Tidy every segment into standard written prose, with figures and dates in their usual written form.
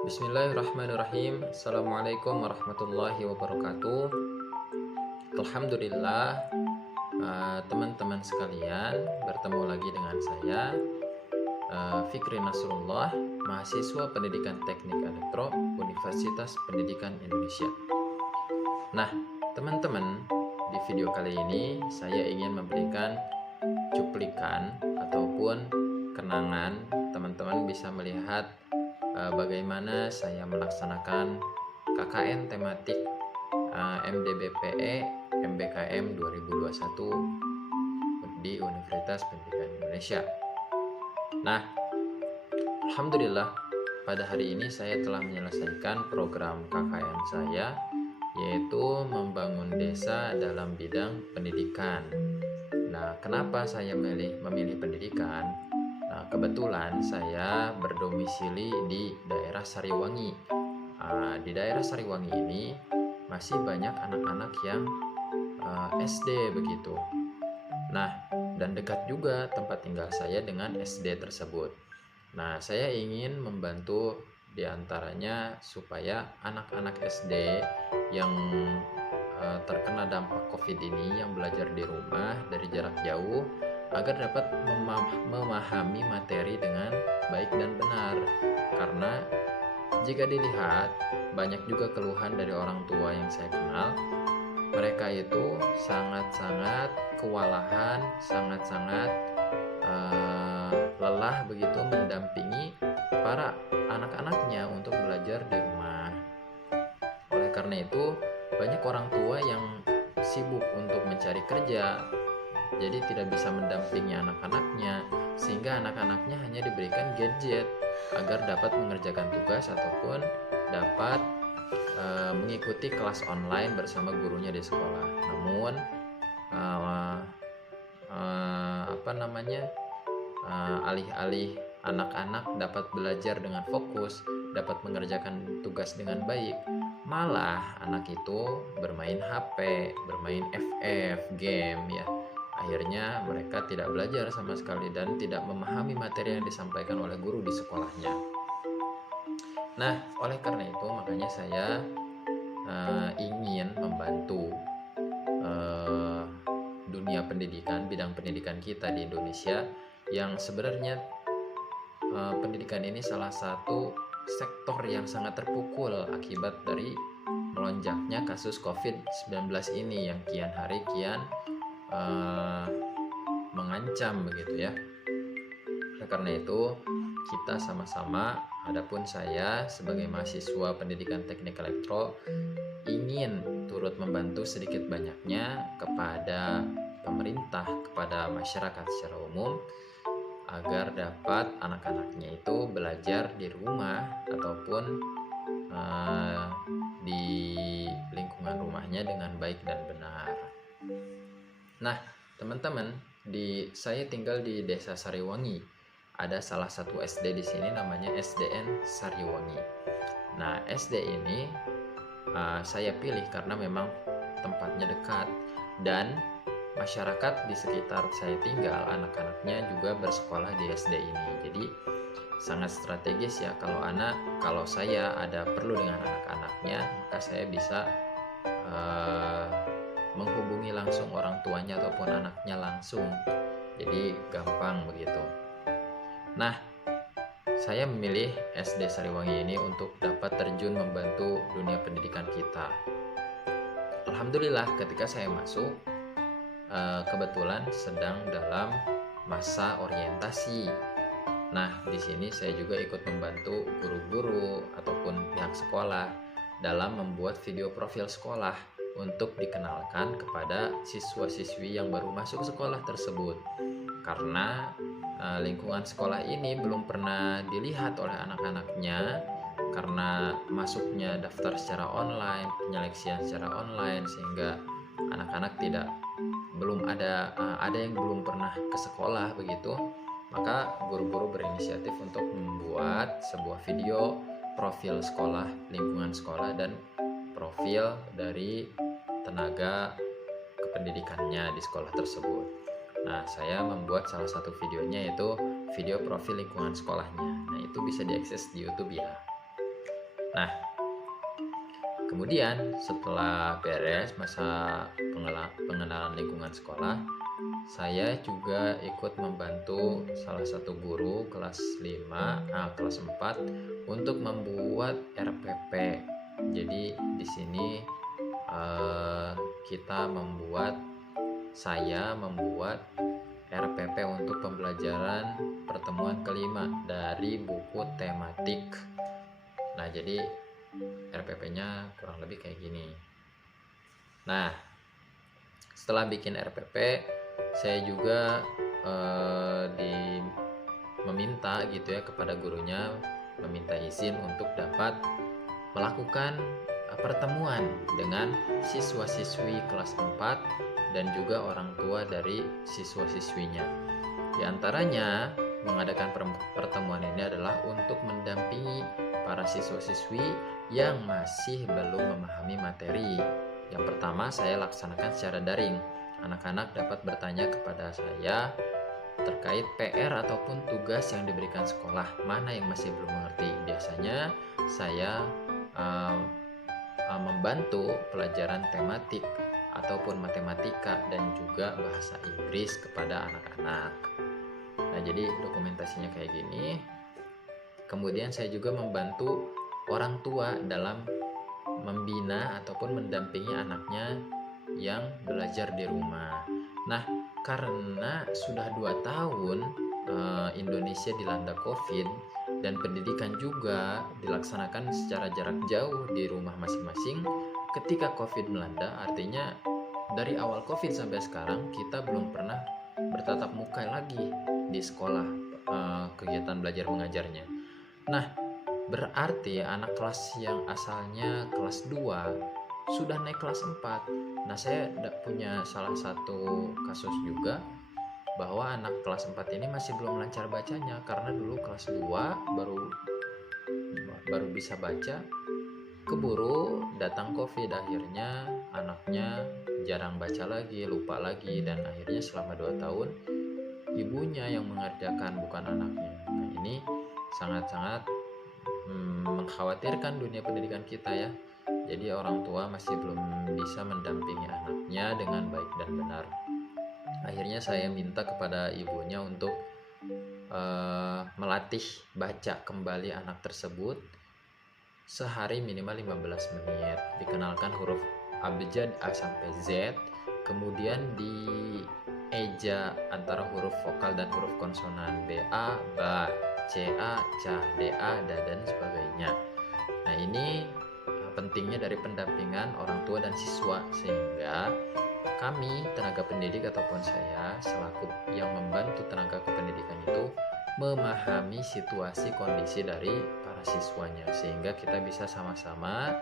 Bismillahirrahmanirrahim. Assalamualaikum warahmatullahi wabarakatuh. Alhamdulillah, teman-teman sekalian, bertemu lagi dengan saya, Fikri Nasrullah, mahasiswa Pendidikan Teknik Elektro Universitas Pendidikan Indonesia. Nah, teman-teman, di video kali ini saya ingin memberikan cuplikan ataupun kenangan. Teman-teman bisa melihat bagaimana saya melaksanakan KKN tematik MDBPE MBKM 2021 di Universitas Pendidikan Indonesia. Nah, alhamdulillah pada hari ini saya telah menyelesaikan program KKN saya, yaitu membangun desa dalam bidang pendidikan. Nah, kenapa saya memilih pendidikan? Nah, kebetulan saya berdomisili di daerah Sariwangi. Di daerah Sariwangi ini masih banyak anak-anak yang SD begitu. Nah, dan dekat juga tempat tinggal saya dengan SD tersebut. Nah, saya ingin membantu diantaranya supaya anak-anak SD yang terkena dampak COVID ini, yang belajar di rumah dari jarak jauh, agar dapat memahami materi dengan baik dan benar. Karena jika dilihat, banyak juga keluhan dari orang tua yang saya kenal. Mereka itu sangat-sangat kewalahan, sangat-sangat lelah begitu mendampingi para anak-anaknya untuk belajar di rumah. Oleh karena itu, banyak orang tua yang sibuk untuk mencari kerja, jadi tidak bisa mendampingi anak-anaknya, sehingga anak-anaknya hanya diberikan gadget agar dapat mengerjakan tugas ataupun dapat mengikuti kelas online bersama gurunya di sekolah. Namun alih-alih anak-anak dapat belajar dengan fokus, dapat mengerjakan tugas dengan baik, malah anak itu bermain HP, bermain FF, game ya. Akhirnya mereka tidak belajar sama sekali dan tidak memahami materi yang disampaikan oleh guru di sekolahnya. Nah, oleh karena itu makanya saya ingin membantu dunia pendidikan, bidang pendidikan kita di Indonesia, yang sebenarnya pendidikan ini salah satu sektor yang sangat terpukul akibat dari melonjaknya kasus COVID-19 ini yang kian hari kian mengancam begitu ya. Oleh karena itu, kita sama-sama, adapun saya sebagai mahasiswa Pendidikan Teknik Elektro ingin turut membantu sedikit banyaknya kepada pemerintah, kepada masyarakat secara umum, agar dapat anak-anaknya itu belajar di rumah ataupun di lingkungan rumahnya dengan baik dan benar. Nah, teman-teman, saya tinggal di Desa Sariwangi. Ada salah satu SD di sini namanya SDN Sariwangi. Nah, SD ini saya pilih karena memang tempatnya dekat dan masyarakat di sekitar saya tinggal, anak-anaknya juga bersekolah di SD ini. Jadi sangat strategis ya, kalau saya ada perlu dengan anak-anaknya, maka saya bisa menghubungi langsung orang tuanya ataupun anaknya langsung. Jadi gampang begitu. Nah, saya memilih SD Sariwangi ini untuk dapat terjun membantu dunia pendidikan kita. Alhamdulillah, ketika saya masuk, kebetulan sedang dalam masa orientasi. Nah, di sini saya juga ikut membantu guru-guru ataupun pihak sekolah dalam membuat video profil sekolah untuk dikenalkan kepada siswa-siswi yang baru masuk sekolah tersebut. Karena lingkungan sekolah ini belum pernah dilihat oleh anak-anaknya karena masuknya daftar secara online, penyeleksian secara online, sehingga anak-anak belum ada yang belum pernah ke sekolah begitu. Maka guru-guru berinisiatif untuk membuat sebuah video profil sekolah, lingkungan sekolah, dan profil dari tenaga kependidikannya di sekolah tersebut. Nah, saya membuat salah satu videonya, yaitu video profil lingkungan sekolahnya. Nah, itu bisa diakses di YouTube ya. Nah, kemudian setelah beres masa pengenalan lingkungan sekolah, saya juga ikut membantu salah satu guru kelas 4 untuk membuat RPP. Jadi di sini eh, saya membuat RPP untuk pembelajaran pertemuan kelima dari buku tematik. Nah, jadi RPP-nya kurang lebih kayak gini. Nah, setelah bikin RPP, saya juga meminta gitu ya kepada gurunya, meminta izin untuk dapat melakukan pertemuan dengan siswa-siswi kelas 4 dan juga orang tua dari siswa-siswinya. Di antaranya, mengadakan pertemuan ini adalah untuk mendampingi para siswa-siswi yang masih belum memahami materi. Yang pertama, saya laksanakan secara daring. Anak-anak dapat bertanya kepada saya terkait PR ataupun tugas yang diberikan sekolah, mana yang masih belum mengerti. Biasanya saya membantu pelajaran tematik ataupun matematika dan juga bahasa Inggris kepada anak-anak. Nah, jadi dokumentasinya kayak gini. Kemudian saya juga membantu orang tua dalam membina ataupun mendampingi anaknya yang belajar di rumah. Nah, karena sudah 2 tahun Indonesia dilanda COVID dan pendidikan juga dilaksanakan secara jarak jauh di rumah masing-masing, ketika COVID melanda, artinya dari awal COVID sampai sekarang kita belum pernah bertatap muka lagi di sekolah, kegiatan belajar mengajarnya. Nah, berarti anak kelas yang asalnya kelas 2 sudah naik kelas 4. Nah, saya punya salah satu kasus juga bahwa anak kelas 4 ini masih belum lancar bacanya karena dulu kelas 2 baru bisa baca, keburu datang COVID, akhirnya anaknya jarang baca lagi, lupa lagi, dan akhirnya selama 2 tahun ibunya yang mengerjakan bukan anaknya. Nah, ini sangat-sangat mengkhawatirkan dunia pendidikan kita ya. Jadi orang tua masih belum bisa mendampingi anaknya dengan baik dan benar. Akhirnya saya minta kepada ibunya untuk melatih baca kembali anak tersebut sehari minimal 15 menit. Dikenalkan huruf abjad A sampai Z, kemudian dieja antara huruf vokal dan huruf konsonan, BA, BA, CA, CA, DA, DA, dan sebagainya. Nah, ini pentingnya dari pendampingan orang tua dan siswa, sehingga kami tenaga pendidik ataupun saya selaku yang membantu tenaga kependidikan itu memahami situasi kondisi dari para siswanya, sehingga kita bisa sama-sama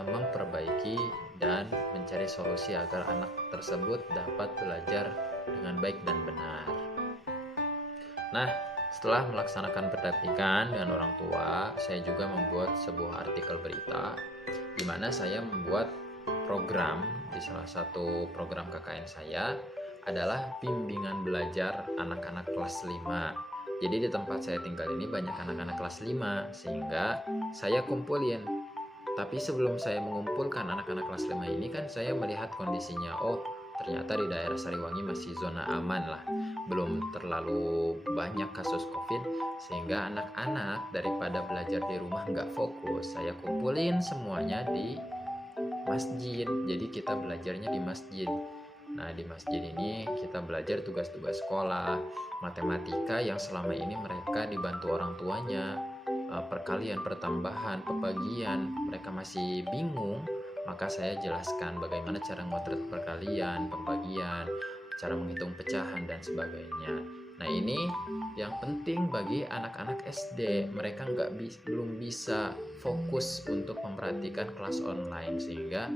memperbaiki dan mencari solusi agar anak tersebut dapat belajar dengan baik dan benar. Nah, setelah melaksanakan pendampingan dengan orang tua, saya juga membuat sebuah artikel berita di mana saya membuat program di salah satu program KKN saya adalah bimbingan belajar anak-anak kelas 5. Jadi di tempat saya tinggal ini banyak anak-anak kelas 5, sehingga saya kumpulin. Tapi sebelum saya mengumpulkan anak-anak kelas 5 ini kan saya melihat kondisinya. Oh, ternyata di daerah Sariwangi masih zona aman lah. Belum terlalu banyak kasus COVID, sehingga anak-anak daripada belajar di rumah nggak fokus, saya kumpulin semuanya di masjid. Jadi kita belajarnya di masjid. Nah, di masjid ini kita belajar tugas-tugas sekolah, matematika yang selama ini mereka dibantu orang tuanya, perkalian, pertambahan, pembagian, mereka masih bingung, maka saya jelaskan bagaimana cara memotret perkalian, pembagian, cara menghitung pecahan, dan sebagainya. Nah, ini yang penting bagi anak-anak SD. Mereka belum bisa fokus untuk memperhatikan kelas online, sehingga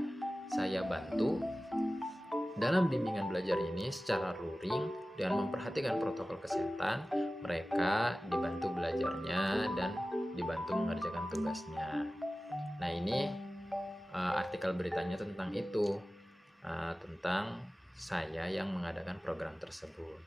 saya bantu dalam bimbingan belajar ini secara luring dengan memperhatikan protokol kesehatan. Mereka dibantu belajarnya dan dibantu mengerjakan tugasnya. Nah, ini artikel beritanya tentang itu, tentang saya yang mengadakan program tersebut.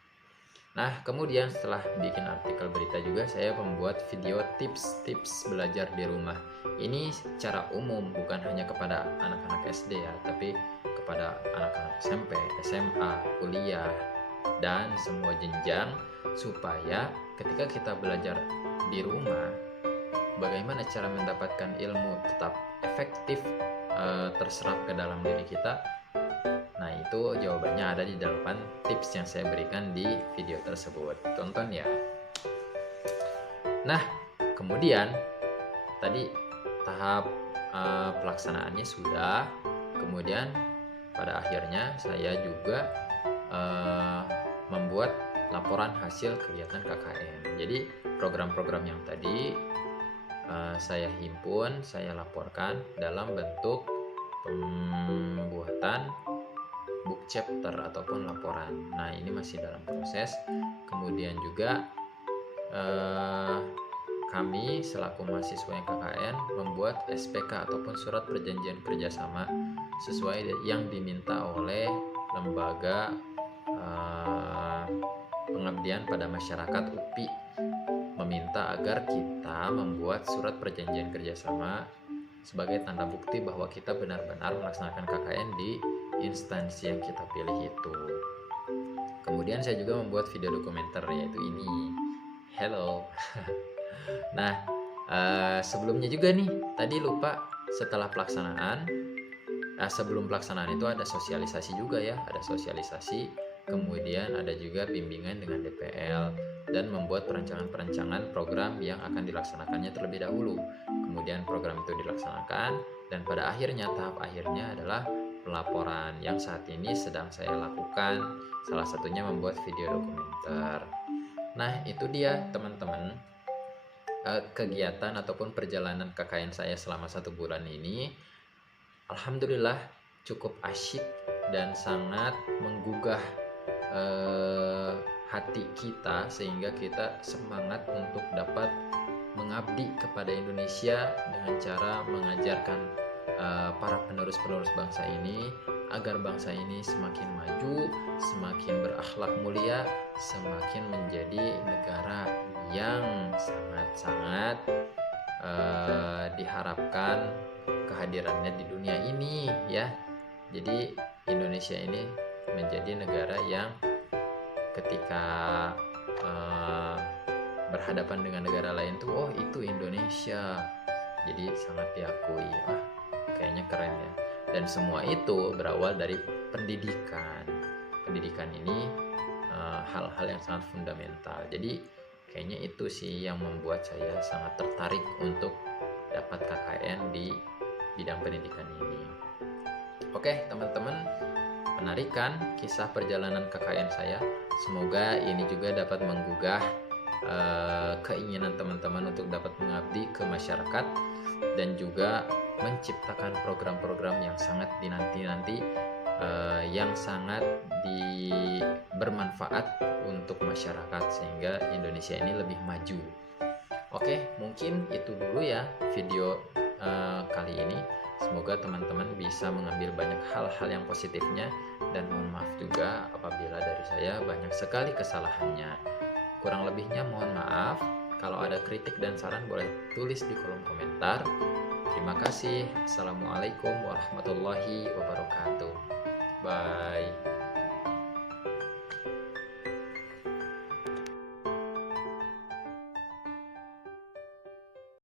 Nah, kemudian setelah bikin artikel berita juga saya membuat video tips-tips belajar di rumah. Ini secara umum, bukan hanya kepada anak-anak SD ya, tapi kepada anak-anak SMP, SMA, kuliah, dan semua jenjang, supaya ketika kita belajar di rumah, bagaimana cara mendapatkan ilmu tetap efektif, terserap ke dalam diri kita. Nah, itu jawabannya ada di 8 tips yang saya berikan di video tersebut. Tonton ya. Nah, kemudian tadi tahap pelaksanaannya sudah. Kemudian pada akhirnya saya juga membuat laporan hasil kegiatan KKN. Jadi program-program yang tadi saya himpun, saya laporkan dalam bentuk pembuatan book chapter ataupun laporan. Nah, ini masih dalam proses. Kemudian juga kami selaku mahasiswa yang KKN membuat SPK ataupun surat perjanjian kerjasama sesuai yang diminta oleh lembaga pengabdian pada masyarakat UPI, meminta agar kita membuat surat perjanjian kerjasama sebagai tanda bukti bahwa kita benar-benar melaksanakan KKN di instansi yang kita pilih itu. Kemudian saya juga membuat video dokumenter, yaitu ini. Hello. Nah, sebelumnya juga nih, tadi lupa, setelah pelaksanaan, sebelum pelaksanaan itu ada sosialisasi juga ya, ada sosialisasi, kemudian ada juga bimbingan dengan DPL dan membuat perencanaan-perencanaan program yang akan dilaksanakannya terlebih dahulu. Kemudian program itu dilaksanakan dan pada akhirnya tahap akhirnya adalah pelaporan yang saat ini sedang saya lakukan, salah satunya membuat video dokumenter. Nah, itu dia teman-teman, kegiatan ataupun perjalanan KKN saya selama 1 bulan ini. Alhamdulillah cukup asyik dan sangat menggugah hati kita, sehingga kita semangat untuk dapat mengabdi kepada Indonesia dengan cara mengajarkan para penerus-penerus bangsa ini agar bangsa ini semakin maju, semakin berakhlak mulia, semakin menjadi negara yang sangat-sangat diharapkan kehadirannya di dunia ini ya. Jadi Indonesia ini menjadi negara yang ketika berhadapan dengan negara lain tuh, oh itu Indonesia, jadi sangat diakui. Kayaknya keren ya. Dan semua itu berawal dari pendidikan. Pendidikan ini hal-hal yang sangat fundamental. Jadi kayaknya itu sih yang membuat saya sangat tertarik untuk dapat KKN di bidang pendidikan ini. Oke teman-teman, menarik kan kisah perjalanan KKN saya? Semoga ini juga dapat menggugah keinginan teman-teman untuk dapat mengabdi ke masyarakat dan juga menciptakan program-program yang sangat dinanti-nanti, yang sangat bermanfaat untuk masyarakat sehingga Indonesia ini lebih maju. Oke, mungkin itu dulu ya video kali ini. Semoga teman-teman bisa mengambil banyak hal-hal yang positifnya, dan mohon maaf juga apabila dari saya banyak sekali kesalahannya. Kurang lebihnya mohon maaf. Kalau ada kritik dan saran boleh tulis di kolom komentar. Terima kasih. Assalamualaikum warahmatullahi wabarakatuh. Bye.